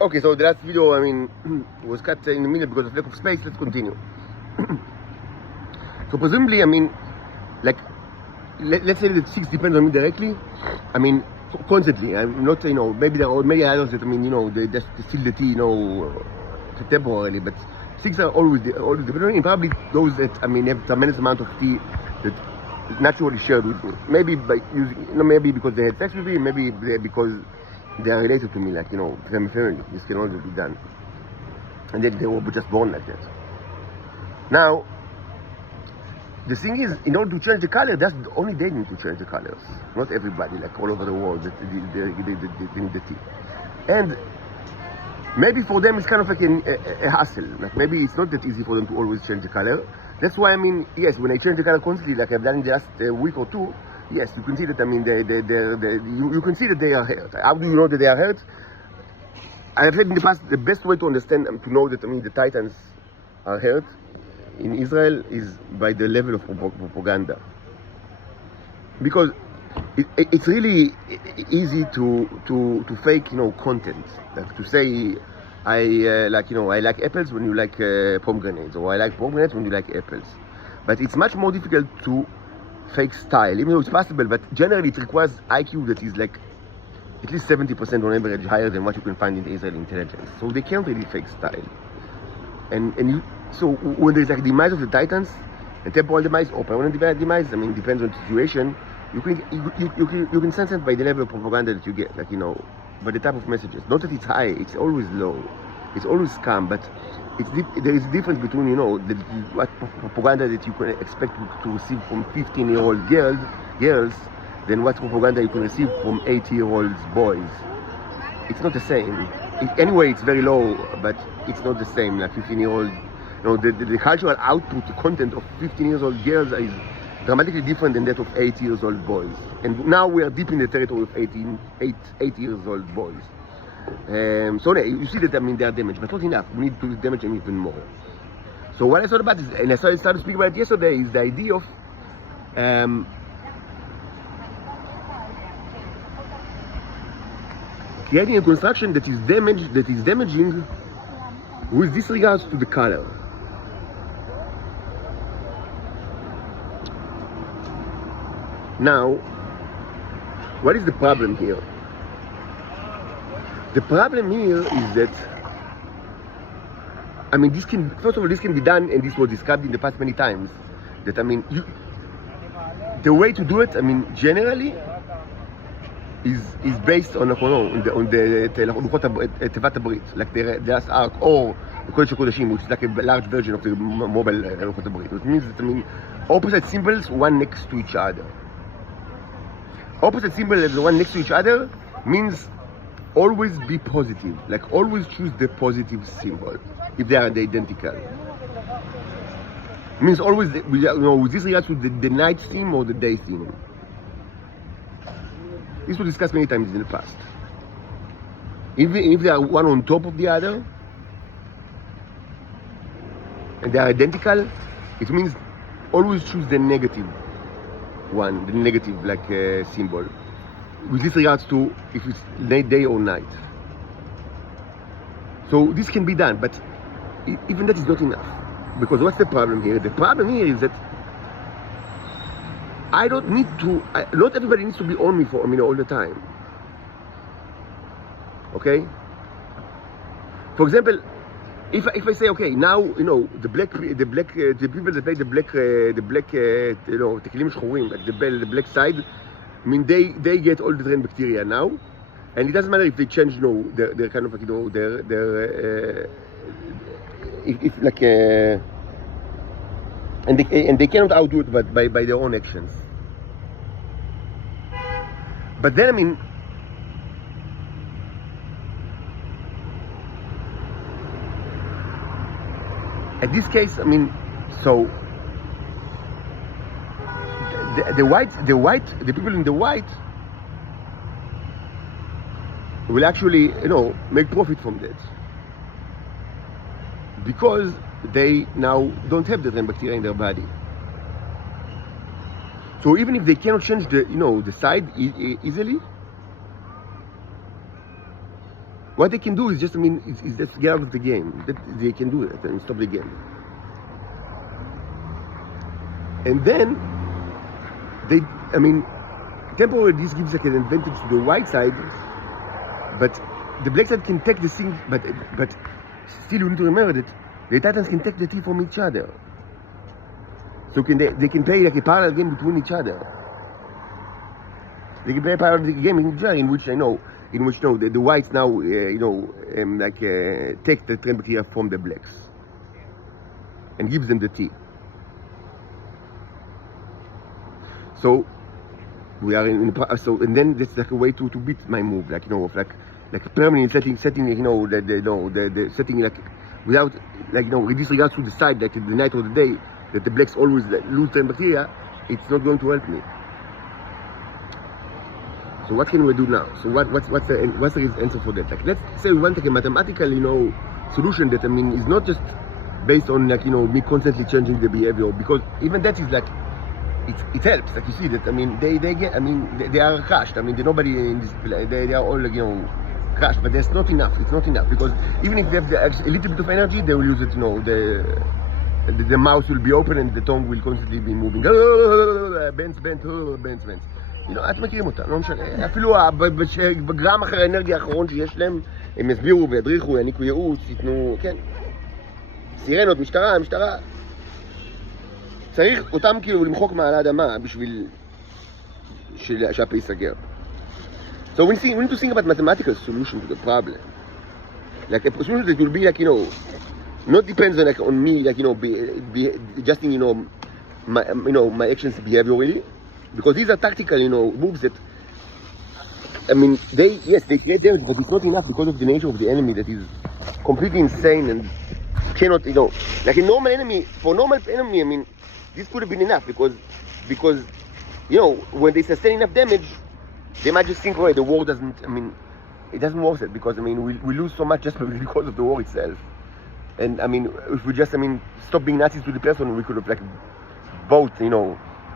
Okay, so the last video, I mean, was cut in the middle because of lack of space. Let's continue. So presumably, I mean, like, let's say that 6 depends on me directly. I mean, constantly. I'm not, maybe there are many others that, I mean, they just steal the tea, temporarily. But 6 are always dependent on me. And probably those that, I mean, have tremendous amount of tea that naturally shared with me. Maybe by using, maybe because they had sex with me, maybe because they are related to me, like, family. This can always be done. And then they were just born like that. Now, the thing is, in order to change the color, that's only they need to change the colors. Not everybody, like all over the world, they need the tea. And maybe for them it's kind of like a hassle. Like maybe it's not that easy for them to always change the color. That's why, I mean, yes, when I change the color constantly, like I've done in the last week or two, yes, you can see that, I mean, you can see that they are hurt. How do you know that they are hurt? I have said in the past, the best way to understand, to know that, I mean, the Titans are hurt in Israel is by the level of propaganda. Because it's really easy to fake, content. Like to say, I like apples when you like pomegranates, or I like pomegranates when you like apples. But it's much more difficult to fake style, even though it's possible, but generally it requires IQ that is like at least 70% on average higher than what you can find in the Israeli intelligence. So they can't really fake style. So when there's like demise of the Titans, a temporal demise or permanent demise, I mean, depends on the situation, you can sense it by the level of propaganda that you get, like, by the type of messages. Not that it's high, it's always low. It's always scam, but there is a difference between, what propaganda that you can expect to receive from 15-year-old girls than what propaganda you can receive from 80-year-old boys. It's not the same. Anyway, it's very low, but it's not the same. Like 15-year-old, the cultural output, the content of 15-year-old girls is dramatically different than that of 80-year-old boys. And now we are deep in the territory of 8-year-old boys. So you see that, I mean, they are damaged, but not enough. We need to damage them even more. So what I thought about is, and I started to speak about it yesterday, is the idea of creating a construction that is damaging with disregards to the color. Now, what is the problem here? The problem here is that, I mean, first of all, this can be done, and this was described in the past many times, that, I mean, the way to do it, I mean, generally, is based on the Tevat Habrit, like the last arc, or the Kodesh HaKodashim, which is like a large version of the mobile Luchot Habrit. Which means that, I mean, opposite symbols, one next to each other. Opposite symbol and the one next to each other means always be positive. Like always choose the positive symbol if they are identical. It means always, with this regards to the night theme or the day theme. This was discussed many times in the past. If they are one on top of the other, and they are identical, it means always choose the negative one, the negative symbol, with this regards to if it's day or night. So this can be done, but even that is not enough. Because what's the problem here? The problem here is that not everybody needs to be on me all the time. Okay? For example, if I say, okay, now, the people that play the black Tekilim Shchorim, like the black side, I mean, they get all the drain bacteria now, and it doesn't matter if they change, their kind of, and they cannot outdo it by their own actions. But then, I mean, at this case, I mean, so the people in the white will actually, make profit from that, because they now don't have the bacteria in their body. So even if they cannot change the side easily, what they can do is just, I mean, is just get out of the game. That they can do that and stop the game. And then they, I mean, temporarily this gives like an advantage to the white side, but the black side can take the thing, but still you need to remember that the Titans can take the T from each other. So they can play like a parallel game between each other. They can play a parallel game in which the whites now take the trend bacteria from the blacks and gives them the T. So we are and then that's like a way to beat my move, like permanent setting, the setting like without with disregard to the side, like the night or the day, that the blacks always lose trend bacteria. It's not going to help me. So what can we do now? So what's the answer for that? Like, let's say we want like a mathematical, solution that, I mean, is not just based on me constantly changing the behavior, because even that is like, it helps. Like you see that, I mean, they are crushed. I mean, nobody in this, they are all crushed, but that's not enough. It's not enough, because even if they have a little bit of energy, they will use it. The mouth will be open and the tongue will constantly be moving. בנץ. אתם מכירים אותה, לא משנה. אפילו בגרם אחר האנרגיה האחרון שיש להם, הם יסבירו וידריכו, יעניקו ייעוץ, ייתנו, כן. סירנות, משטרה. צריך אותם למחוק מעל האדמה בשביל שהפה ייסגר. So we need to think about mathematical solution to the problem. Like a solution that will be not depends on me, adjusting, my actions behaviorally, because these are tactical, moves that, I mean, they create damage, but it's not enough because of the nature of the enemy that is completely insane and cannot, like a normal enemy, for normal enemy, I mean, this could have been enough because, when they sustain enough damage, they might just think, the war doesn't, I mean, it doesn't worth it, because, I mean, we lose so much just because of the war itself. And, I mean, if we just, stop being Nazis to the person, we could have, bought,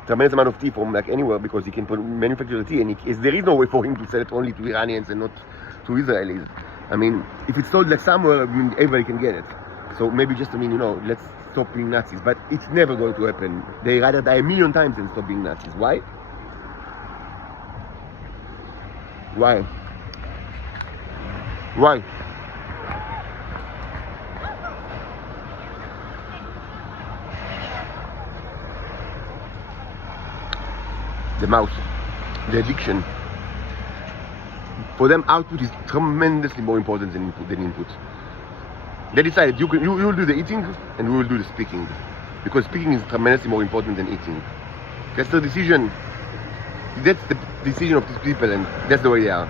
tremendous amount of tea from, anywhere, because he can manufacture the tea, and there is no way for him to sell it only to Iranians and not to Israelis. I mean, if it's sold, somewhere, everybody can get it. So maybe just, let's stop being Nazis. But it's never going to happen. They rather die 1,000,000 times than stop being Nazis. Why? The mouse, the addiction. For them, output is tremendously more important than input. They decided you will do the eating and we will do the speaking, because speaking is tremendously more important than eating. That's the decision. That's the decision of these people, and that's the way they are.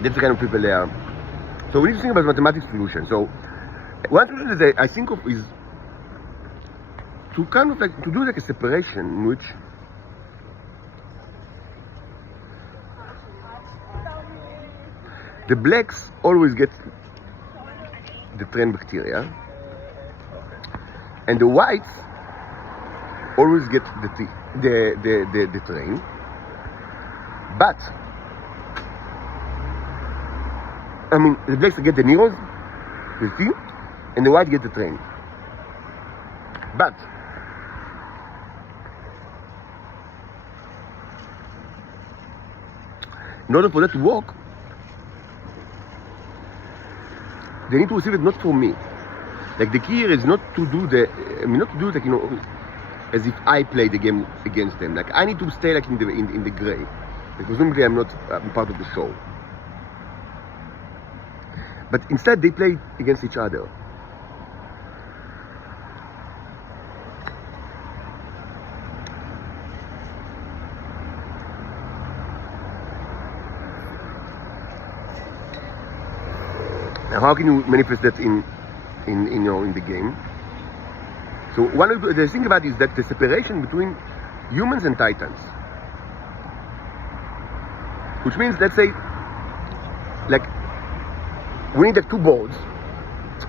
That's the kind of people they are. So we need to think about mathematics solution. So one solution that I think of is to to do a separation in which the blacks always get the trend bacteria, and the whites always get the train. But the blacks get the neurons, the T, and the white get the train. But in order for that to work, they need to receive it not from me. Like, the key here is not to do not to do it as if I play the game against them. Like, I need to stay in the gray. Like, presumably I'm not part of the show. But instead they play against each other. Now, how can you manifest that in the game? So one of the thing about it is that the separation between humans and Titans, which means, let's say, like we need like two boards,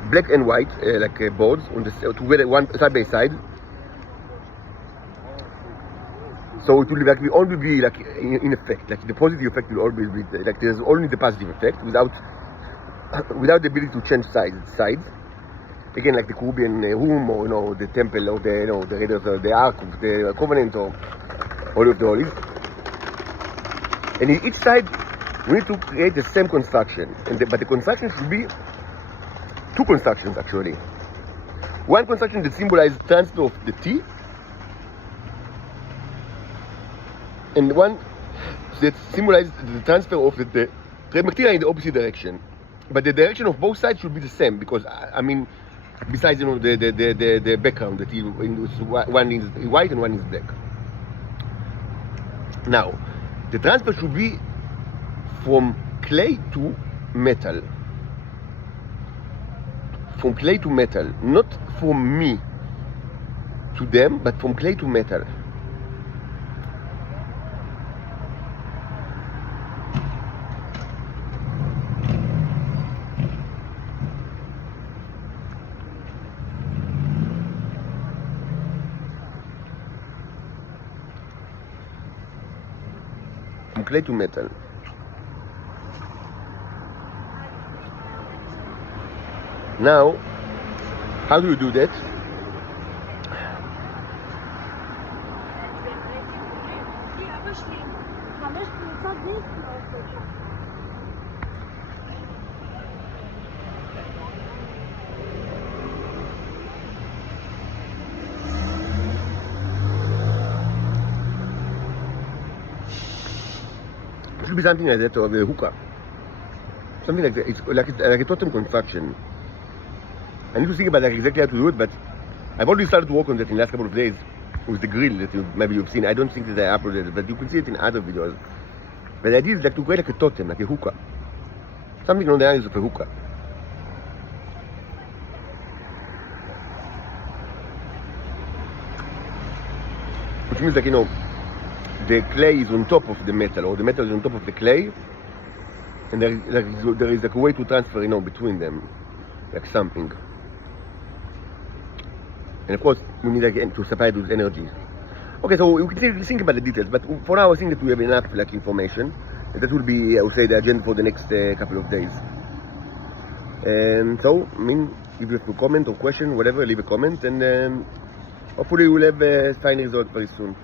black and white, boards on the together, one side by side. So it will like we only be like in effect, like the positive effect will always be like there's only the positive effect without the ability to change sides. Again, like the Caribbean room, or the temple, or the raiders, or the Ark of the Covenant, or all of the holies. And in each side, we need to create the same construction. But the construction should be two constructions actually. One construction that symbolizes transfer of the T, and one that symbolizes the transfer of the material in the opposite direction. But the direction of both sides should be the same, because I mean, besides the background, that one is white and one is black. Now, the transfer should be from clay to metal. From clay to metal, not from me to them, but from clay to metal. From clay to metal. Now, how do you do that? It should be something like that, or a hookah. Something like that. It's like a totem construction. I need to think about exactly how to do it, but I've already started to work on that in the last couple of days with the grill that maybe you've seen. I don't think that I uploaded it, but you can see it in other videos. But the idea is like to create like a totem, like a hookah. Something on the lines of a hookah. Which means like, the clay is on top of the metal, or the metal is on top of the clay, and there is like a way to transfer, between them, like something. And of course, we need again to supply those energies. Okay, so we can think about the details, but for now I think that we have enough information, and that will be, I would say, the agenda for the next couple of days. And so, if you have a comment or question, whatever, leave a comment, and hopefully we'll have a final result very soon.